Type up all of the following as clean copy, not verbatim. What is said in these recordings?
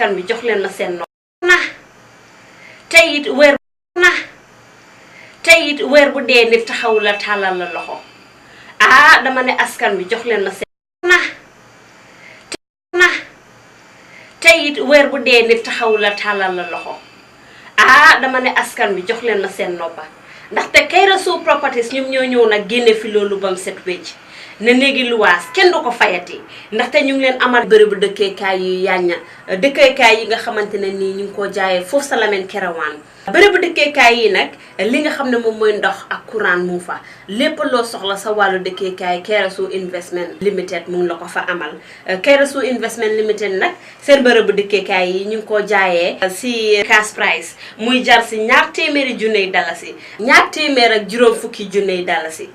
kan bi jox leen ma seen nopp na tey it weer na tey it weer bu dee nit taxaw la tàllal la loxo dama ne askan bi jox leen ma seen na tey it weer bu dee nit taxaw la tàllal la loxo dama ne askan bi jox leen ma seen noppa ndaxte Kairó Properties ñoom ñoo ñëw nag génne fi loolu bam set wecc ne néegi luwaas kenn du ko fayati ndaxte ñu ngi leen amal bërëbu dëkkeekaay yu yàñña dëkkeekaay yi nga xamante ne nii ñu ngi ko jaayee foofu sa Lamin Kerewan bërëbu dëkkeekaay yi nag li nga xam ne moom mooy ndox ak courant mu fa lépp loo soxla sa wàllu dëkkeekaay Kairó Investment Limited mu ngi la ko fa amal Kairó Investment Limited nag seen bërëbu dëkkeekaay yi ñu ngi ko jaayee si cash price muy jar si ñaar téeméeri junney dalasi ñaar téeméer ak juróom fukki junney dalasi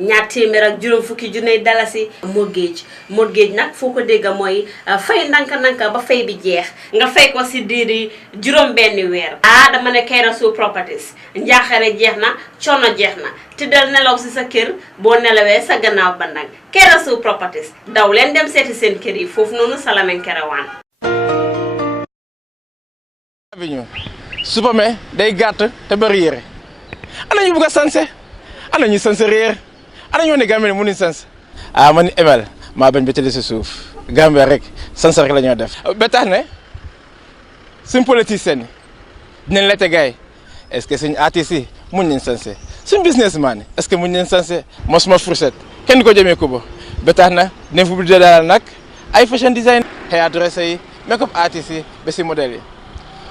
ñaar téeméer ak juróom fukki junney dalasi mortgage nag foo ko dégg mooy fay nanka ba fay bi jeex nga fay ko si diiri juróom benni weer dama ne Kairó Properties njaaxare jeex na coono jeex na tëddal nelaw si sa kër boo nelawee sa gannaaw bandang Kairó Properties daw leen dem seeti seen kër yi foofu noonu sa Lamin Kerewan Superman day gàtt te bari yére ana ñu bëgg a sanse ana ñu sanse réer ana ñoo ne Gambie mënuñ sanse man ni Emel maa bañ ba tëdd si suuf Gambie rek sanse rek la ñoo def ba tax ne suñ politicien dinañ la tegaay est-ce que suñ artistes yi mun nañ sanse suñ businessman yi est-ce que mun nañ sanse mosuma fourchette kenn du ko jëmee kubo ba tax na dinañ fu budde daal nag ay fashion design hairdresser yi make-up artistes yi ba si modèle yi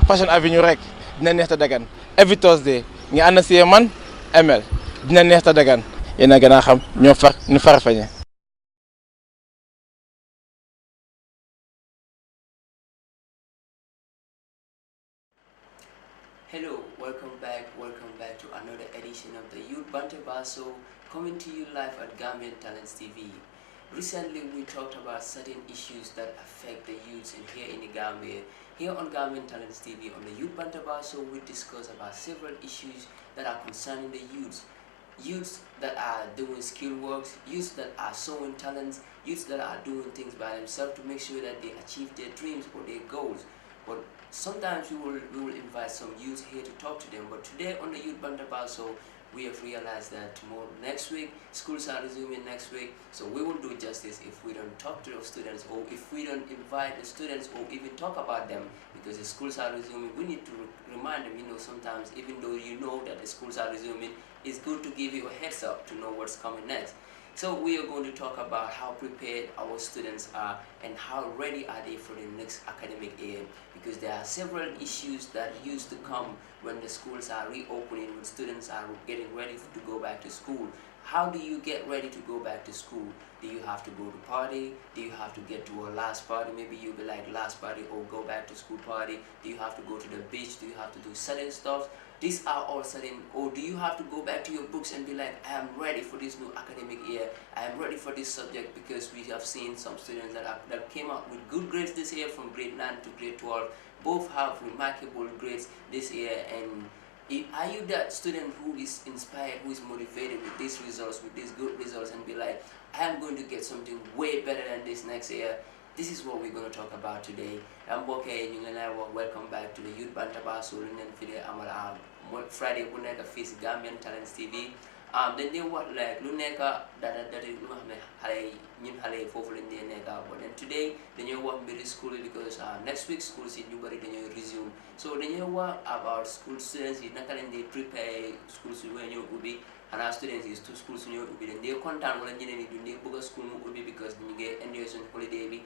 Fashion Avenue rek dina neex ta dagan every Thursday nga ànd si man Emel dina neex ta dagan yéen a gën a xam ñoo far ñu Farafeñe. Hello, welcome back to another edition of the Youth Bantaba show, coming to you live at Gambian Talents TV. Recently, we talked about certain issues that affect the youths here in the Gambia. Here on Gambian Talents TV, on the Youth Bantaba show, we discuss about several issues that are concerning the youths that are doing skill works, youths that are showing talents, youths that are doing things by themselves to make sure that they achieve their dreams or their goals. But sometimes we will invite some youths here to talk to them. But today on the Youth Bantaba show, we have realized that next week, schools are resuming next week, so we will do justice if we don't talk to the students or if we don't invite the students or even talk about them, because the schools are resuming. We need to remind them, sometimes even though you know that the schools are resuming, it's good to give you a heads up to know what's coming next. So we are going to talk about how prepared our students are and how ready are they for the next academic year, because there are several issues that used to come when the schools are reopening, when students are getting ready to go back to school. How do you get ready to go back to school? Do you have to go to party? Do you have to get to a last party? Maybe you'll be like last party or go back to school party. Do you have to go to the beach? Do you have to do certain stuff? These are all certain. Or do you have to go back to your books and be like, I am ready for this new academic year. I am ready for this subject, because we have seen some students that came out with good grades this year from grade 9 to grade 12. Both have remarkable grades this year. And are you that student who is inspired, who is motivated with these results, with these good results, and be like, I am going to get something way better than this next year? This is what we're going to talk about today. Welcome back to the Youth Bantaba show. Friday bu nekk fii si Gambian Talents TV. dañ dee wax like lu nekk data lu nga xam ne xale yi foofu lañ dee nekk. But then today dañoo wax mbiri school because next week school si ñu bari dañoo resume. So dañoo wax about school students yi naka lañ dee prepare school si when ñoo ubbi. Xanaa students yi school su ñoo ubbi dañ dee kontaan wala ñeneen ñi duñ dee bëgg a school mu ubbi because ñu ngi enjoy suñu holiday bi.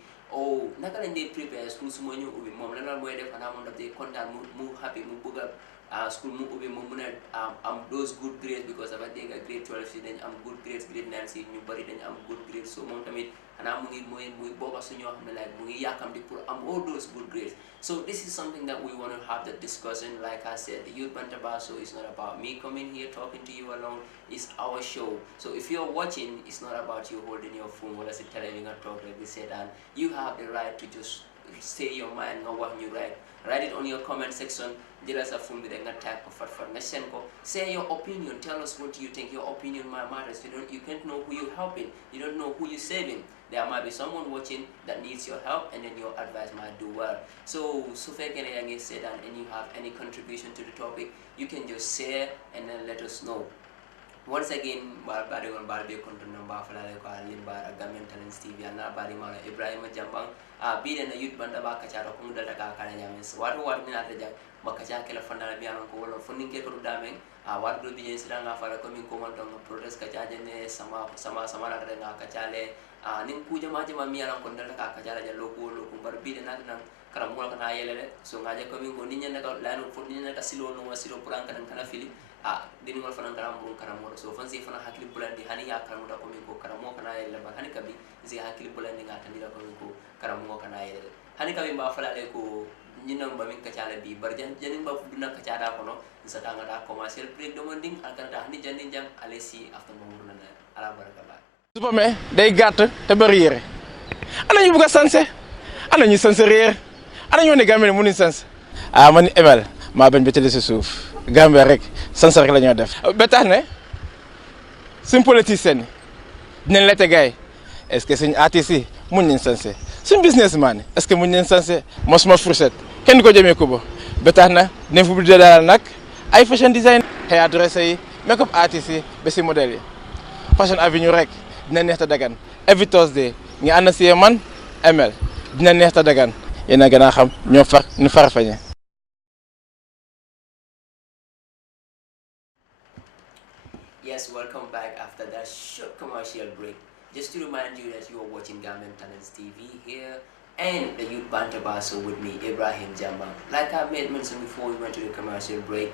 Naka lañ dee prepare school su mooy ñoo ubbi moom lan la mooy def xanaa moom daf dee kontaan mu happy mu bëgg a school mu ubbi mu mun a am those good grades, because dafa dégg grade 12 si dañ am good grades, grade 9 si ñu bari dañ am good grades. So moom tamit xanaa mu ngi muy bokk su ñoo xam ne like mu ngi yàkkamti pour am all those good grades. So this is something that we want to have the discussion. Like I said, the Youth Bantaba show is not about me coming here talking to you alone. It's our show. So if you're watching, it's not about you holding your phone or telling you not talk like they said, and you have the right to just say your mind, know what you right. Write it on your comment section. Type of say your opinion. Tell us what you think. Your opinion matters. You can't know who you're helping. You don't know who you're saving. There might be someone watching that needs your help, and then your advice might do well. So far and you have any contribution to the topic, you can just share and then let us know. Once again, bari on balbe konto namba fala ko limba Gambian Talents TV na bari mala Ibrahim Jambang bide na youth Bantaba kacharo ko dal ka kala nyamis wadu wadu na ta jag makacha kala fandala bi anan ko wala funin ke ko damen wadu bi jen sira nga fala ko min ko man don protest kacha ne sama na nga kachale nin ku jama mi anan ko dal ka kachala jallo ko bar bide na nan kala mo kana yelele so ngaje ko min ko ninya na ka lanu fo ninya ka silo no wasilo puran kana fili dini ngol fana karamo karamo so fansi fana hakili bulandi hani ya karamo da ko min ko karamo kana yele ba hani kabi zi hakili bulandi ngata ndira ko min ko karamo kana yele hani kabi ba fala le ko nyina ba min ka chala bi bar janin ba duna ka chala ko no sa tanga da commercial break demanding alkan da hani janin jam alesi after mo murna ala barakalla Superman day gàtt te bari yére ana ñu bëgg sanse ana ñu sanse réer ana ñu ne Gambie mënuñ sanse man Emel maa bañ ba tëdd si suuf Gambia rek sanse rek la ñoo def ba tax ne suñ politicien yi dinañ la tegaay est-ce que suñ artistes yi mun nañ sanse suñ businessman yi est-ce que mun nañ sanse mosuma fourchette kenn ko jëmee ko ba tax na dinañ fu budde daal nag ay fashion design hairdresser yi make-up artistes yi ba si modèle yi fashion avenue rek dina neex ta dagan every Thursday nga ànd si man Emel dina neex ta dagan yéen a gën a xam ñoo far ñu farfañe. Yes, welcome back after that short commercial break. Just to remind you that you are watching Gambian Talents TV here and the Youth Bantaba with me, Ibrahim Jambang. Like I made mention before we went to the commercial break,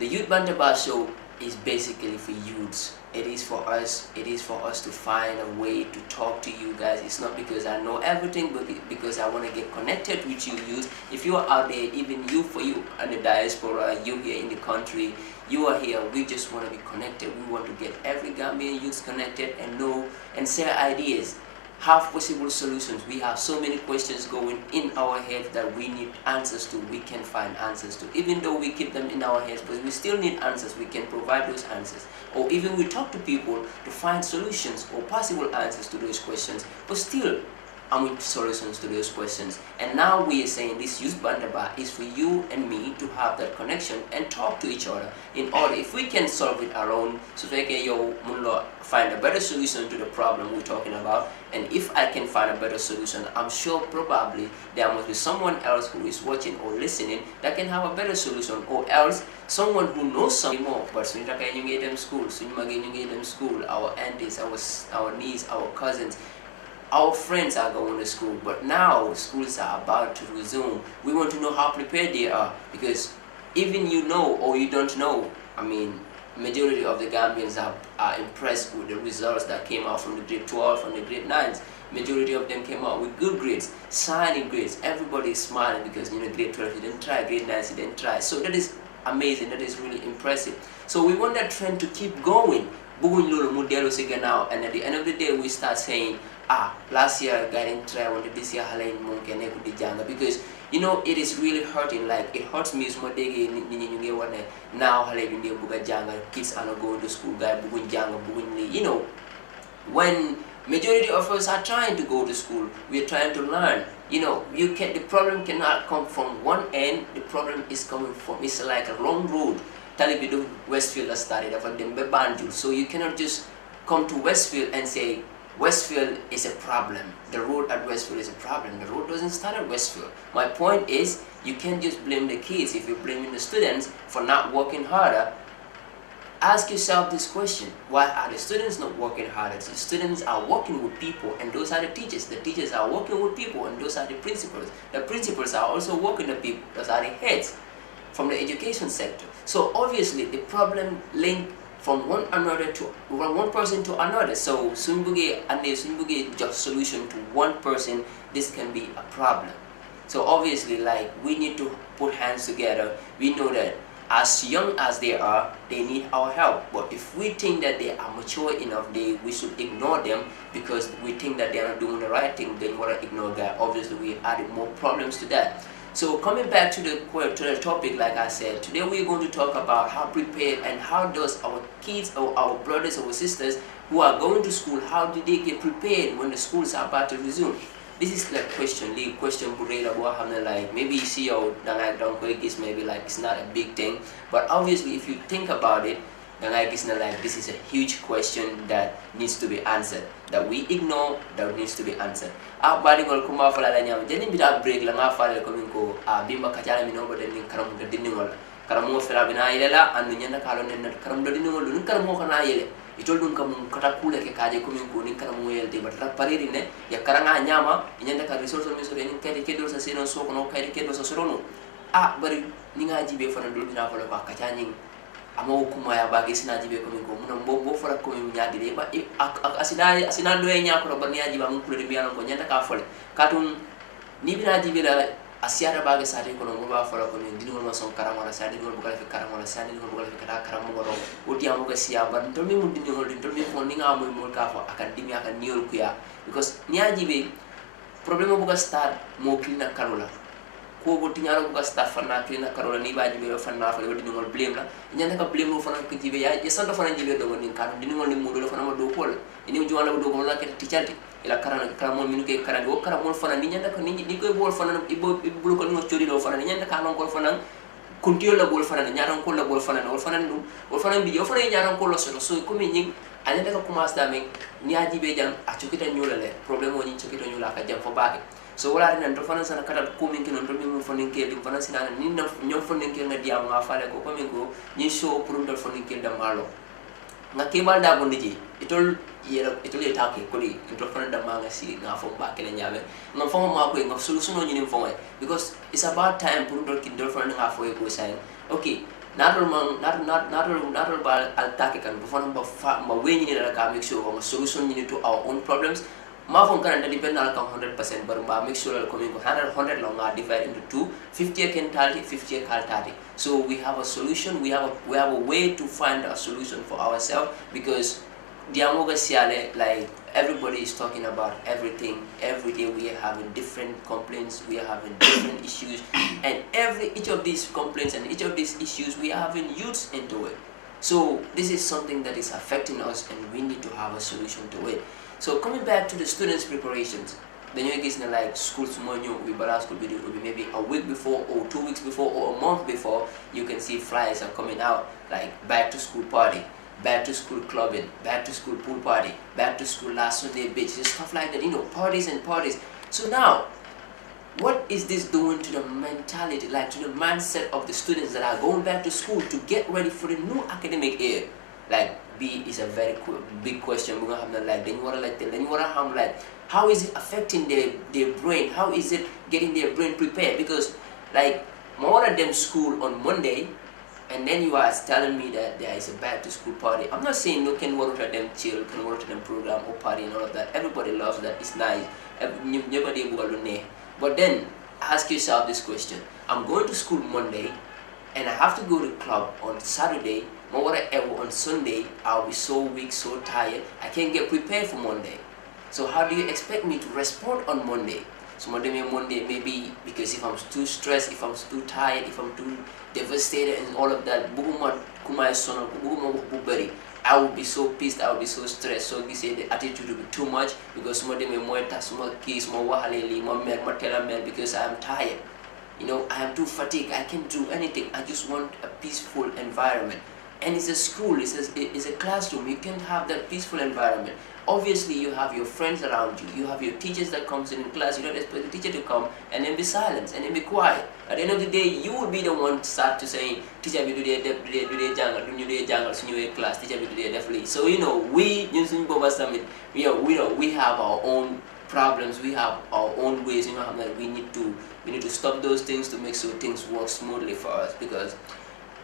the Youth Bantaba show is basically for youths. It is for us. It is for us to find a way to talk to you guys. It's not because I know everything, but because I want to get connected with you youth. If you are out there, even you, for you in the diaspora, you here in the country, you are here. We just want to be connected. We want to get every Gambian youth connected and know and share ideas, have possible solutions. We have so many questions going in our heads that we need answers to. We can find answers to. Even though we keep them in our heads, but we still need answers. We can provide those answers. Or even we talk to people to find solutions or possible answers to those questions. But still, solutions to those questions. And now we are saying this Youth Bantaba is for you and me to have that connection and talk to each other in order. If we can solve it our own, so you find a better solution to the problem we're talking about. And if I can find a better solution, I'm sure probably there must be someone else who is watching or listening that can have a better solution, or else someone who knows something more. But soon you get them school, our aunties, our niece, our cousins, our friends are going to school, but now schools are about to resume. We want to know how prepared they are, because even you know or you don't know, majority of the Gambians are impressed with the results that came out from the grade 12, from the grade 9s. Majority of them came out with good grades, shining grades. Everybody is smiling because grade 12 you didn't try, grade 9 you didn't try. So that is amazing, that is really impressive. So we want that trend to keep going. And at the end of the day we start saying, last year I didn't try, this year because it is really hurting. Like it hurts me now kids are not going to school, when majority of us are trying to go to school, we are trying to learn. The problem cannot come from one end. The problem is coming from, it's like a long road. Talibido Westfield has started from the Banjul, so you cannot just come to Westfield and say Westfield is a problem. The road at Westfield is a problem. The road doesn't start at Westfield. My point is, you can't just blame the kids. If you're blaming the students for not working harder, ask yourself this question: why are the students not working harder? The students are working with people, and those are the teachers. The teachers are working with people, and those are the principals. The principals are also working with people. Those are the heads from the education sector. So obviously the problem linked from one person to another. So sunbuge just solution to one person, this can be a problem. So obviously, like, we need to put hands together. We know that as young as they are, they need our help. But if we think that they are mature enough, we should ignore them because we think that they are not doing the right thing, then we want to ignore that. Obviously we added more problems to that. So coming back to the topic, like I said, today we're going to talk about how prepared and how does our kids or our brothers or sisters who are going to school, how do they get prepared when the schools are about to resume? This is like question burela like maybe you see your is maybe like it's not a big thing, but obviously if you think about it, like this is a huge question that needs to be answered, that we ignore, that needs to be answered. Bari ngol kuma fala la nyama jeni bita break la nga fala ko min ko bimba kacala mi no boden ni karam de diningol karam mo fela bina yelela andu nyanda kalo nen karam do diningol dun karam mo kana yele itol dun kam kata kule ke kaje ko min ko ni karam mo yelte bat la pariri ne ya karanga nyama nyanda ka resource mi so ni kede kedo sa sino so ko no kede kedo sa sorono bari ni nga jibe fana dul bina fala ko kacani amo kuma ya bagi sina jibe ko min ko mun bo fora ko min nyaadi de ba asina do e nyaako ba nyaadi ba mun kule de biya ko nyanda ka fole katum ni bina jibe la asiara bagi sa de ko no mo ba fora ko min dinol ma son karamo la sa de dinol bu kala fi karamo la sa de dinol bu kala fi kata karamo ko do odi amo ko siya ba to mi mun dinol to mi ko ni nga mo mo ka fo akademi aka niol ku ya because nyaaji be problème bu ka start mo klina karola ko bo tinyaro ko staff fana klina karola ni baji be fana fa wadi ngol blame la nyanda ka blame fana ko jibe ya sando fana jibe do ngoni kan ni ngol ni mudo fana ma do ko ni ju wala do ko la ke tichalti ila karana karamo minu ke karande o karamo fana ni nyanda ko ni ko bol fana ibo bulu ko no chori do fana ni nyanda ka non ko fana kuntiyo la bol fana nyaaron ko la bol fana no fana dum o fana bi yo fana nyaaron ko lo so ko mi nyi anyanda ka commence da men ni aji be jam a chokita nyula le problème o ni chokita nyula ka jam fo baake so wala ren to fana sana kata ko min kinon to min fonin ke dim fana sina ni na nyom fonin ke na diam nga fale ko min ko ni show pour to fonin ke da malo nga ke bal da bondi ji itol ta ke ko li to fana da ma nga si nga fo ba ke nyame nga fo ma ko nga solution ni nim fo because it's about time pour to kin do fana nga fo ko sai okay natul bal al take kan fana ba we ni na ka make sure nga solution ni to our own problems. Mafon kan depend on 100% but make sure coming 100 long are divided into two 50 can 30 50 can 30 so we have a solution, we have a way to find a solution for ourselves because diamoga siale like everybody is talking about everything every day. We are having different complaints, we are having different issues, and each of these complaints and each of these issues we are having youths into it. So this is something that is affecting us and we need to have a solution to it. So coming back to the students' preparations, the new is like school tomorrow we balance could be maybe a week before or 2 weeks before or a month before. You can see flyers are coming out like back to school party, back to school clubbing, back to school pool party, back to school last Sunday beach, stuff like that, parties and parties. So now, what is this doing to the mentality, like to the mindset of the students that are going back to school to get ready for the new academic year? Like B is a very big question. We're gonna have like then you wanna have like how is it affecting their brain? How is it getting their brain prepared? Because like more of them school on Monday, and then you are telling me that there is a back to school party. I'm not saying no can work at them chill, can work at them program or party and all of that. Everybody loves that. It's nice. Nobody will. But then ask yourself this question: I'm going to school Monday, and I have to go to club on Saturday. On Sunday, I'll be so weak, so tired, I can't get prepared for Monday. So how do you expect me to respond on Monday? So Monday maybe because if I'm too stressed, if I'm too tired, if I'm too devastated and all of that, I will be so pissed, I will be so stressed. So we say the attitude will be too much because because I am tired. I am too fatigued, I can't do anything. I just want a peaceful environment. And it's a school, it's a classroom, you can't have that peaceful environment. Obviously you have your friends around you, you have your teachers that comes in class. You don't expect the teacher to come and then be silent and then be quiet. At the end of the day, you will be the one to start to say, teacher we do the jungle, so you class, teacher we do the definitely. So we have our own problems, we have our own ways, that we need to stop those things to make sure things work smoothly for us. Because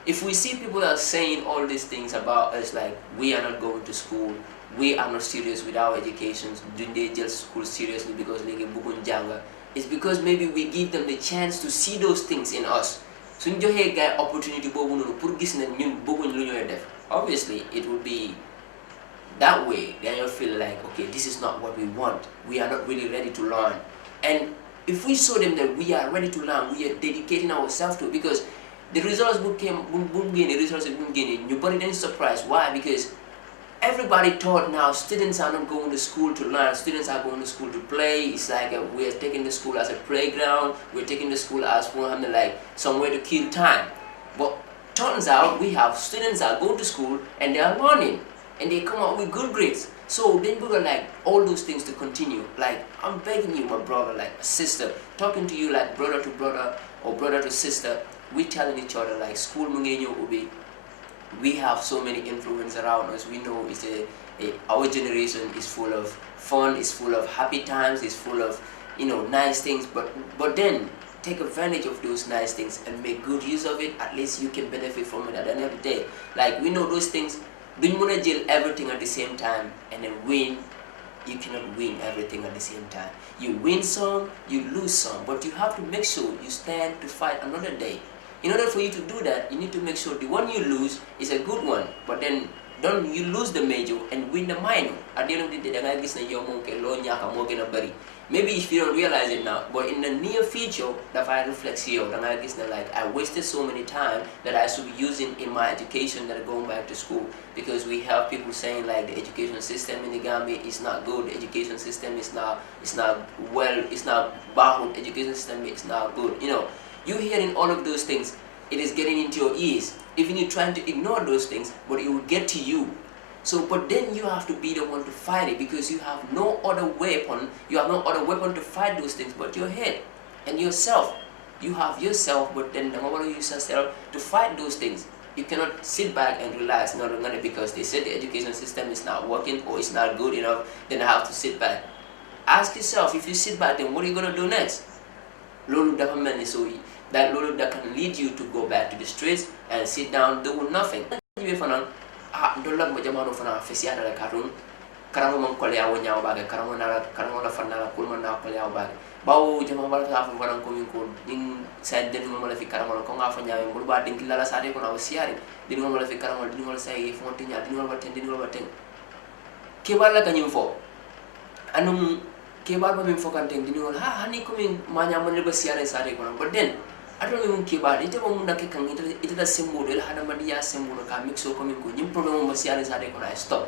if we see people are saying all these things about us, like we are not going to school, we are not serious with our educations, do they just school seriously because they get bukun janga, it's because maybe we give them the chance to see those things in us. So you have guy opportunity obviously it would be that way. Then you'll feel like, okay, this is not what we want, we are not really ready to learn. And if we show them that we are ready to learn, we are dedicating ourselves to it, because the results would gain, the results would gain. Nobody then surprised. Why? Because everybody thought now students are not going to school to learn, students are going to school to play. It's like we're taking the school as a playground, we're taking the school as like somewhere to kill time. But turns out we have students that are going to school and they are learning and they come out with good grades. So then we were like all those things to continue. Like I'm begging you, my brother, like a sister, talking to you like brother to brother or brother to sister, we telling each other like school mungenyo ubi. We have so many influence around us. We know it's our generation is full of fun, is full of happy times, is full of nice things. But then take advantage of those nice things and make good use of it. At least you can benefit from it at the end of the day. Like we know those things. Don't wanna jail everything at the same time and then win. You cannot win everything at the same time. You win some, you lose some, but you have to make sure you stand to fight another day. In order for you to do that, you need to make sure the one you lose is a good one, but then don't you lose the major and win the minor. At the end of the day, maybe if you don't realize it now, but in the near future, that I reflect here, like I wasted so many time that I should be using in my education that going back to school, because we have people saying like the education system in the Gambia is not good, the education system is not bad, education system is not good. You hearing all of those things, it is getting into your ears. Even you're trying to ignore those things, but it will get to you. So, but then you have to be the one to fight it, because you have no other weapon. You have no other weapon to fight those things but your head and yourself. You have yourself, but then the moment you use yourself to fight those things, you cannot sit back and relax. Not only because they said the education system is not working or it's not good enough, then I have to sit back. Ask yourself, if you sit back, then what are you gonna do next? Lolo definitely so that Lolo that can lead you to go back to the streets and sit down doing nothing. Dollar mo jamano fana fesiana la karun karango man kole awo nyaaw baga karango la fanna la kulman na kole awo baga bawo jama bala fa faran ko min ko ding sa den mo la fi karango ko nga fa nyaaw mo ba ding la sa de ko na wasiari din mo la fi karango din mo la say fonti nya din mo ba ten ke bala kanyum fo anum ke bala min fo kan ten din mo ha hani ko min ma nya mo le ba siare sa de ko na but then adon min kibari ite mo munda ke kan ite da sembo de hada madiya sembo ka mixo ko min ko nyim problem mo siare sa de ko na stop,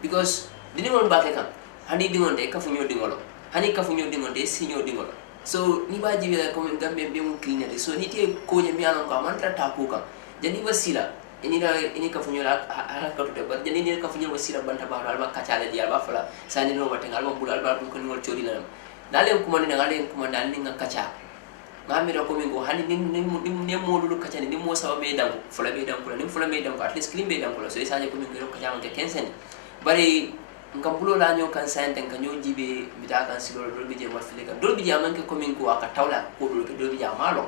because dini mon ba ke kan hani dingon de ka fu nyo dingolo hani ka fu nyo dingon de si nyo dingolo. So ni ba jibe ko min gambe be mo clean de so ni te ko nyami anon ka man tra ta ko kan jani wasila ini ka fu nyo la ala ka to de ba jani ni ka fu nyo wasila Bantaba alba ka chala di alba fala sa ni no batengal alba bul alba ko ngol chori la dale ko man ngale ko man dal ni ngakacha ngamira ko min go hani ni modulu kacani ni mo sawa be dam fula be dam kula ni fula be dam ko at least clean be dam kula so isaje ko min go kacama ke kensen bari ngam bulo la nyo kan senten kan nyo jibe mita kan silo dol bi je ma fili kan dol bi je manke ko min ko aka tawla ko dol ke dol bi je malo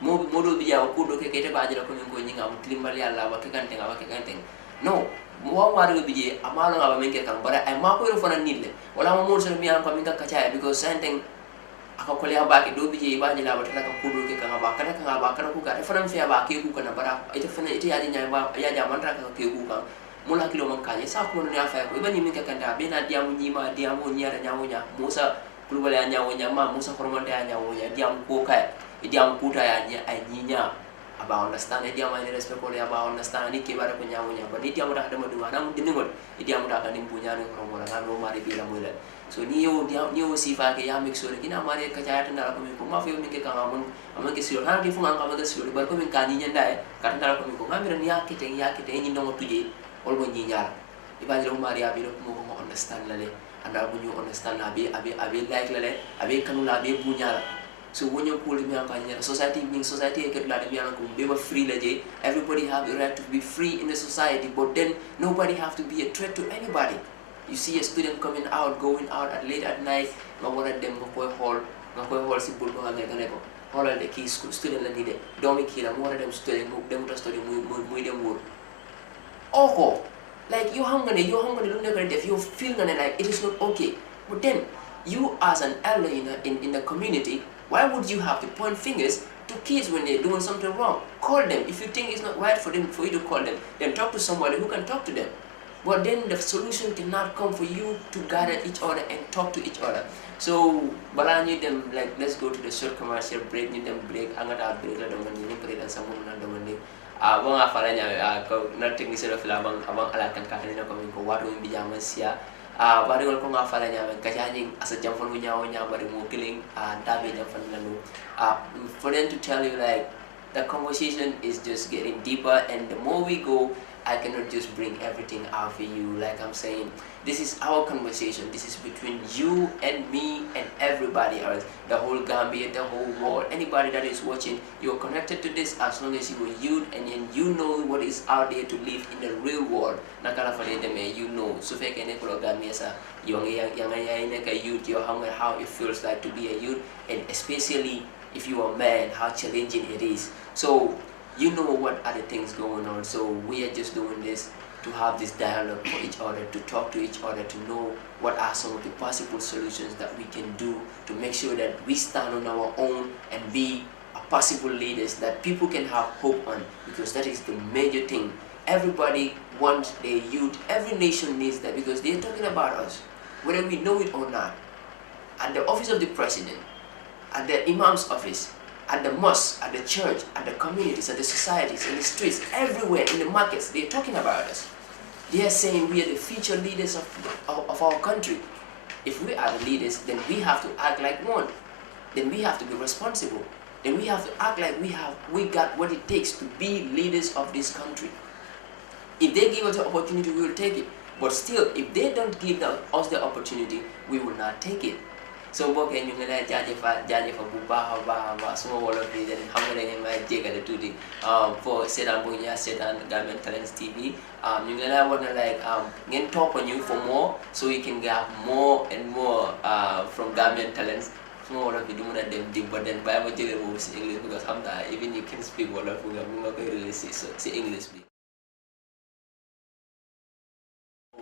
mo dol bi je ko do ke kete baaje la ko min go nyinga am klimbal yalla ba ke kan tenga ba ke kan teng no mo wa wari bi je amalo ngaba men ke kan bara ay ma ko ro fana nille wala mo mo so mi an ko min ka kacaya because senten aka ko liya baake do bije ba ni la wata ka kudo ke kan ba kana kan ba kana ku ka fanan fiya ba ke ku kana bara ite fana ite yaji nya ba ya ja man ka ke ku kan mula kilo man kanye sa ko no ya fa ko ibani min ka kanda be na diamu nyima diamu nyara nyawo nya musa kulubale ya nyawo nya ma musa hormonte ya nyawo nya diamu ko ka diamu kuta ya nya ay nyinya aba understand diamu ni respect ko ya ba understand ni ke bara ko nyawo nya ba ni diamu da hada madu ana mu diningol diamu da ka nimbu nya ni ko mo la ngalo mari bi la mo la. So ni yo sifa ke ya mix sore kina mare ka jaya tanda ko mi ko ma fe mi ke ka amon ke siro han ke fu an ka ma siro bar ko min ka ni nyanda e ka tanda ko mi ko ngamira ni yakete ni ndongo tuje ol mo ni nyara ibaji ro mari abi ro mo ko understand la le anda bu ñu understand abi like la le abi kanu la be bu nyara so wonyo ko le mi an ka nyara society e ke la de mi an ko be ba free la je everybody have the right to be free in the society, but then nobody have to be a threat to anybody. You see a student going out at late at night, nga wara dem nga koy hol si bul ko xamé nga ne ko holal de ki student la ni de domi ki la mo wara dem student mu dem ta study muy dem wor oko like you hang ne lu nekk def you feel nga ne like it is not okay, but then you as an elder in the community, why would you have to point fingers to kids when they're doing something wrong? Call them. If you think it's not right for you to call them, then talk to somebody who can talk to them. but then the solution cannot come for you to gather each other and talk to each other. So bala ñu dem like let's go to the short commercial break, ñu dem break angata break la dama ñu break la sama na dama ni ba nga fala nya ko na technicien of la bang abang ala kan ka ni ko min ko wado bi jama sia bari wal ko nga fala nya ka jani asa jam fon nyaawo bari mo killing dabe jam fan la no for them to tell you like the conversation is just getting deeper, and the more we go, I cannot just bring everything out for you. Like I'm saying, this is our conversation. This is between you and me and everybody else. The whole Gambia, the whole world. Anybody that is watching, you're connected to this as long as you are youth and then you know what is out there to live in the real world. Nakala fademe, you know. So if I Gambia sa, youth, you're hungry how it feels like to be a youth, and especially if you are a man, how challenging it is. So you know what are the things going on. So we are just doing this to have this dialogue for each other, to talk to each other, to know what are some of the possible solutions that we can do to make sure that we stand on our own and be a possible leaders that people can have hope on, because that is the major thing. Everybody wants their youth, every nation needs that, because they're talking about us, whether we know it or not. At the office of the president, at the imam's office, at the mosque, at the church, at the communities, at the societies, in the streets, everywhere, in the markets, they're talking about us. They are saying we are the future leaders of our country. If we are the leaders, then we have to act like one. Then we have to be responsible. Then we have to act like we got what it takes to be leaders of this country. If they give us the opportunity, we will take it. But still, if they don't give us the opportunity, we will not take it. So boke ñu ngi lay jaajefa bu baax ba suma wolof bi den xam nga da ngeen may jéggale tuuti pour seetaan bu ñaa seetaan Gambian Talents TV ñu ngi lay wax ne like ngeen topp ñu for more, so you can get more and more from Gambian Talents. Suma wolof bi du mën a dem deep, but then bàyyi ma jëlee boobu si English, because xam naa even you can speak wolof bu nga koy release si English bi.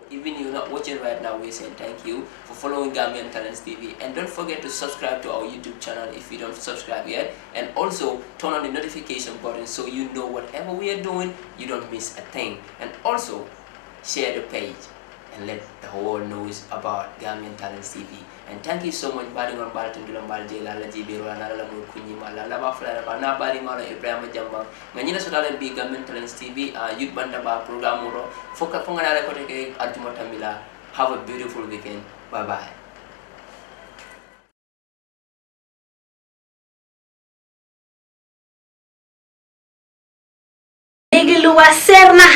Even you're not watching right now, we're saying thank you for following Gambian Talents TV, and don't forget to subscribe to our YouTube channel if you don't subscribe yet, and also turn on the notification button so you know whatever we are doing, you don't miss a thing. And also share the page and let the whole world knows about Gambian Talents TV. And thank you so much. Badi man balton dula mbal je la jibiru la mo kunyi mala la ba fla ba na badi mala Ibrahim Jamba ngani so dalen bi Gambian Talents TV youth Bantaba programme ro foka fonga dala ko te altuma tamila. Have a beautiful weekend. Bye bye. léegi lu waa seer na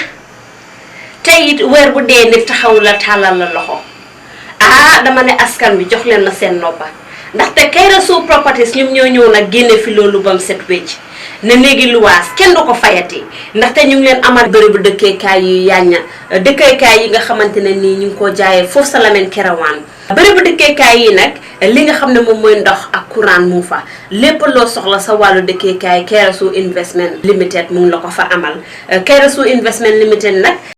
tey it weer bu dee nit taxaw la tàllal la loxo dama ne askan bi jox leen ma seen noppa ndaxte Kairó Properties ñoom ñoo ñëw nag génne fi loolu bam set wecc ne léegi luwaas kenn du ko fayati ndaxte ñu ngi leen amal bërëbu dëkkeekaay yu yàñña dëkkeekaay yi nga xamante ne nii ñu ngi ko jaayee foofu sa Lamin Kerewan bërëbu dëkkeekaay yi nag li nga xam ne moom mooy ndox ak courant mu fa lépp loo soxla sa wàllu dëkkeekaay Kairó Investment Limited mu ngi la ko fa amal Kairó Investment Limited nag